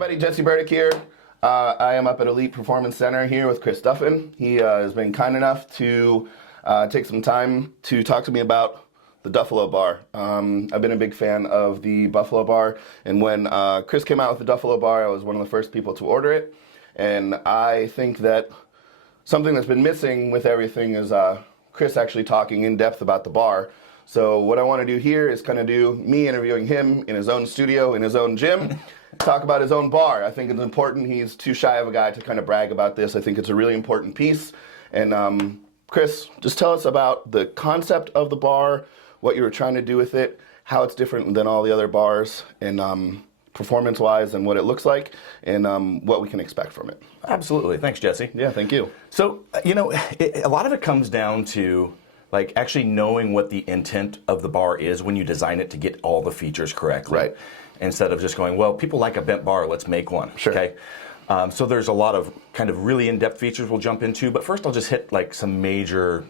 everybody, Jesse Burdick here. I am up at Elite Performance Center here with Chris Duffin. He has been kind enough to take some time to talk to me about the Duffalo bar. I've been a big fan of the Buffalo bar, and when Chris came out with the Duffalo bar, I was one of the first people to order it. And I think that something that's been missing with everything is Chris actually talking in depth about the bar. So what I want to do here is kind of do me interviewing him in his own studio, in his own gym, talk about his own bar. I think it's important. He's too shy of a guy to kind of brag about this. I think it's a really important piece. And Chris, just tell us about the concept of the bar, what you were trying to do with it, how it's different than all the other bars, and performance-wise, and what it looks like, and what we can expect from it. Absolutely. Thanks, Jesse. Yeah, thank you. So, a lot of it comes down to actually knowing what the intent of the bar is when you design it to get all the features correctly. Right. Instead of just going, well, people like a bent bar, let's make one. Sure. Okay. So there's a lot of kind of really in-depth features we'll jump into, but first I'll just hit some major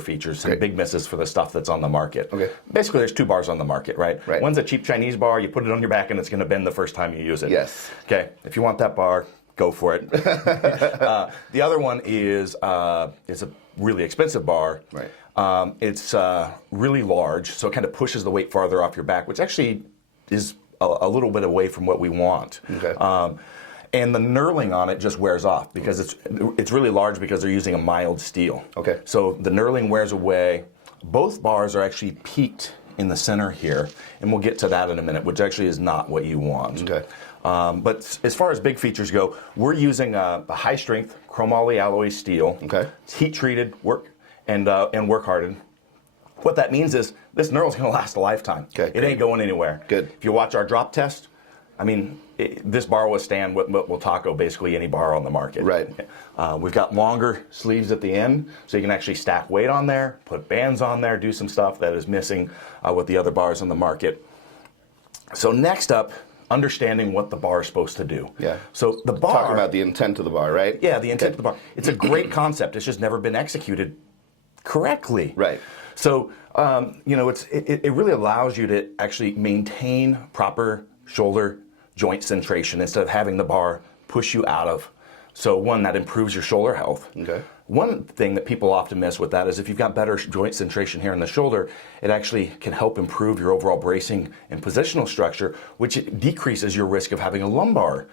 features, some big misses for the stuff that's on the market. Okay. Basically, there's two bars on the market, right? Right. One's a cheap Chinese bar, you put it on your back and it's going to bend the first time you use it. Yes. Okay. If you want that bar, go for it. The other one is a really expensive bar. Right. It's really large, so it kind of pushes the weight farther off your back, which actually is a little bit away from what we want. Okay. And the knurling on it just wears off because it's really large because they're using a mild steel. Okay. So the knurling wears away. Both bars are actually peaked in the center here, and we'll get to that in a minute, which actually is not what you want. Okay. But as far as big features go, we're using a high-strength chromoly alloy steel. Okay. It's heat-treated, work hardened. What that means is this knurl's going to last a lifetime. Okay, it ain't going anywhere. Good. If you watch our drop test, this bar will stand what will taco basically any bar on the market. Right. We've got longer sleeves at the end, so you can actually stack weight on there, put bands on there, do some stuff that is missing with the other bars on the market. So next up, understanding what the bar is supposed to do. Yeah. So the bar. Talking about the intent of the bar, right? Yeah, the intent of the bar. It's a great concept. It's just never been executed correctly. Right. So it really allows you to actually maintain proper shoulder joint centration instead of having the bar push you out of. So one, that improves your shoulder health. Okay. One thing that people often miss with that is if you've got better joint centration here in the shoulder, it actually can help improve your overall bracing and positional structure, which decreases your risk of having a lumbar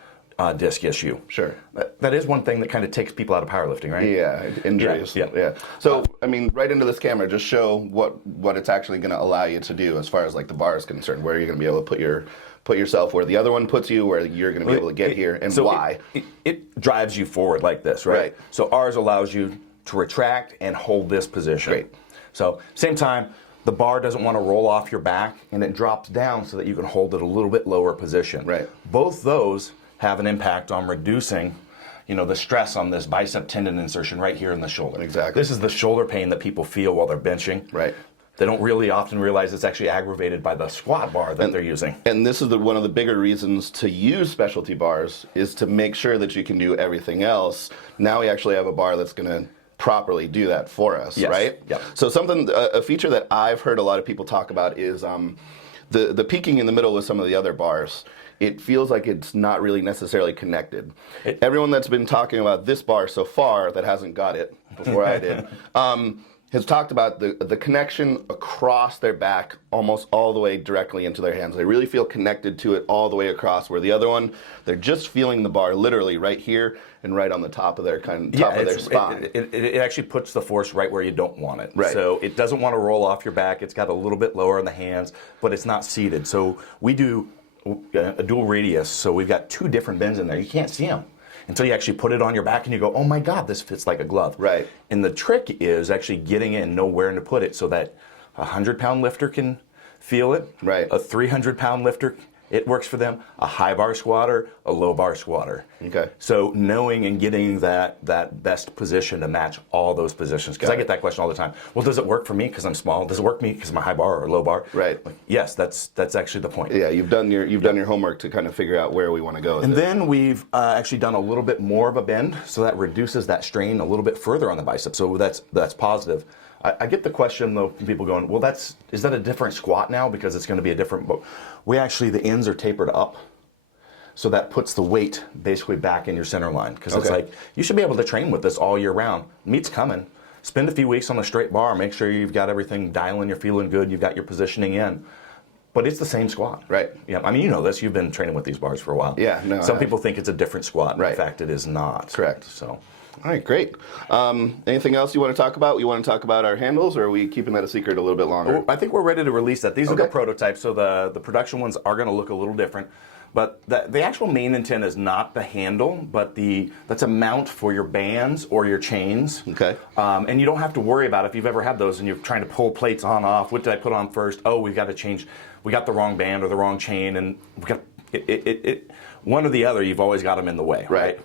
disc issue. Sure. That is one thing that kind of takes people out of powerlifting, right? Yeah, injuries. Yeah. So, right into this camera, just show what it's actually going to allow you to do as far as the bar is concerned, where you're going to be able to put yourself where the other one puts you, where you're going to be able to get here, and why. It drives you forward like this, right? Right. So ours allows you to retract and hold this position. Great. So same time, the bar doesn't want to roll off your back, and it drops down so that you can hold it a little bit lower position. Right. Both those have an impact on reducing the stress on this bicep tendon insertion right here in the shoulder. Exactly. This is the shoulder pain that people feel while they're benching. Right. They don't really often realize it's actually aggravated by the squat bar that they're using. And this is one of the bigger reasons to use specialty bars is to make sure that you can do everything else. Now we actually have a bar that's going to properly do that for us, yes. right? Yep. So a feature that I've heard a lot of people talk about is the peaking in the middle with some of the other bars. It feels like it's not really necessarily connected. Everyone that's been talking about this bar so far that hasn't got it before I did, has talked about the connection across their back almost all the way directly into their hands. They really feel connected to it all the way across, where the other one, they're just feeling the bar literally right here and right on the top of their their spine. It actually puts the force right where you don't want it. Right. So it doesn't want to roll off your back. It's got a little bit lower in the hands, but it's not seated. So we do a dual radius, so we've got two different bends in there. You can't see them until you actually put it on your back and you go, oh my God, this fits like a glove. Right. And the trick is actually getting it and know where to put it so that a 100-pound lifter can feel it. Right. A 300-pound lifter, it works for them. A high bar squatter, a low bar squatter. Okay. So knowing and getting that best position to match all those positions. Because I get that question all the time. Well, does it work for me because I'm small? Does it work for me because I'm a high bar or a low bar? Right. Yes, that's actually the point. Yeah, you've done your homework to kind of figure out where we want to go with And it. then we've actually done a little bit more of a bend, so that reduces that strain a little bit further on the bicep. So that's positive. I get the question though from people going, well, is that a different squat now because it's going to be a different? The ends are tapered up. So that puts the weight basically back in your center line. Because it's Okay. like, you should be able to train with this all year round. Meet's coming. Spend a few weeks on a straight bar. Make sure you've got everything dialing, you're feeling good, you've got your positioning in. But it's the same squat. Right. Yeah, I mean, you know this. You've been training with these bars for a while. Yeah, no, Some I have. people think it's a different squat. Right. In fact, it is not. Correct. So, All right, great. Anything else you want to talk about? You want to talk about our handles, or are we keeping that a secret a little bit longer? I think we're ready to release that. These are the Okay. prototypes, so the production ones are going to look a little different. But the actual main intent is not the handle, but that's a mount for your bands or your chains. Okay. And you don't have to worry about if you've ever had those and you're trying to pull plates on off. What did I put on first? Oh, we've got to change. We got the wrong band or the wrong chain, and we got one or the other. You've always got them in the way, Right.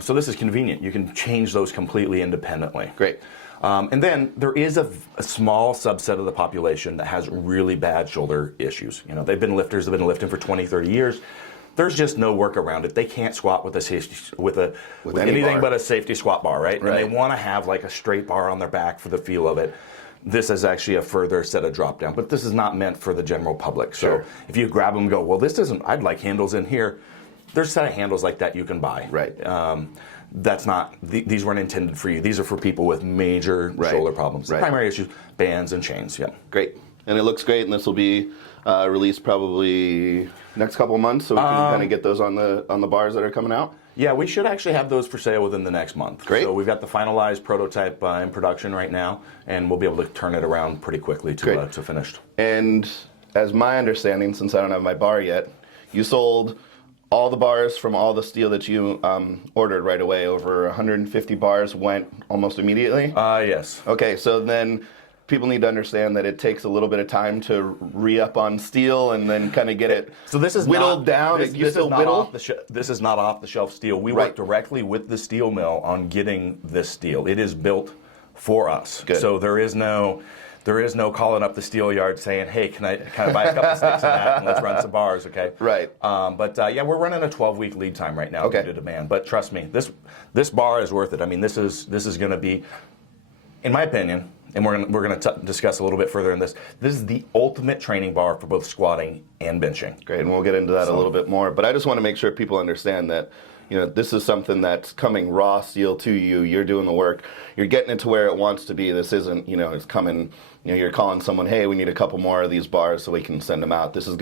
So this is convenient. You can change those completely independently. Great. And then there is a small subset of the population that has really bad shoulder issues. You know, they've been lifting for 20, 30 years. There's just no work around it. They can't squat with any anything bar. but a safety squat bar, right? Right. And they want to have like a straight bar on their back for the feel of it. This is actually a further set of drop down, but this is not meant for the general public. So Sure. if you grab them and go, well, this isn't, I'd like handles in here. There's a set of handles like that you can buy. Right. That's not, these weren't intended for you. These are for people with major Right. shoulder problems. The Right. primary issues, bands and chains, yeah. Great. And it looks great, and this will be released probably next couple of months, so we can kind of get those on the bars that are coming out. Yeah, we should actually have those for sale within the next month. Great. So we've got the finalized prototype in production right now, and we'll be able to turn it around pretty quickly Great. to finished. And as my understanding, since I don't have my bar yet, you sold all the bars from all the steel that you ordered right away. Over 150 bars went almost immediately. Yes. Okay, so then people need to understand that it takes a little bit of time to re-up on steel and then kind of get it So this is whittled not, down. This, You this still is not whittle? off this is not off the shelf steel. We Right. work directly with the steel mill on getting this steel. It is built for us. Good. So there is no calling up the steel yard saying, hey, can I buy a couple sticks of that and let's run some bars, okay? Right. But yeah, we're running a 12-week lead time right now Okay. due to demand. But trust me, this bar is worth it. I mean, this is going to be, in my opinion, and we're going to discuss a little bit further in this. This is the ultimate training bar for both squatting and benching. Great, and we'll get into that a little bit more. But I just want to make sure people understand that, you know, this is something that's coming raw steel to you. You're doing the work. You're getting it to where it wants to be. This isn't, you know, it's coming, you know, you're calling someone, hey, we need a couple more of these bars so we can send them out. This is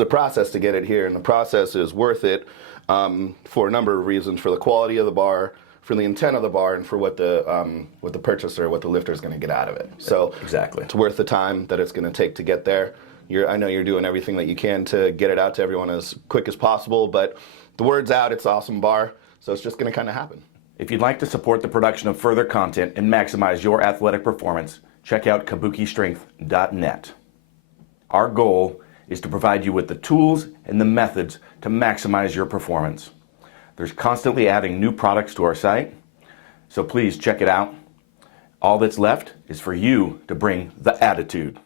a process to get it here, and the process is worth it for a number of reasons, for the quality of the bar, for the intent of the bar, and for what the purchaser, what the lifter is going to get out of it. So Exactly. it's worth the time that it's going to take to get there. I know you're doing everything that you can to get it out to everyone as quick as possible, but the word's out, it's an awesome bar, so it's just going to kind of happen. If you'd like to support the production of further content and maximize your athletic performance, check out kabukistrength.net. Our goal is to provide you with the tools and the methods to maximize your performance. There's constantly adding new products to our site, so please check it out. All that's left is for you to bring the attitude.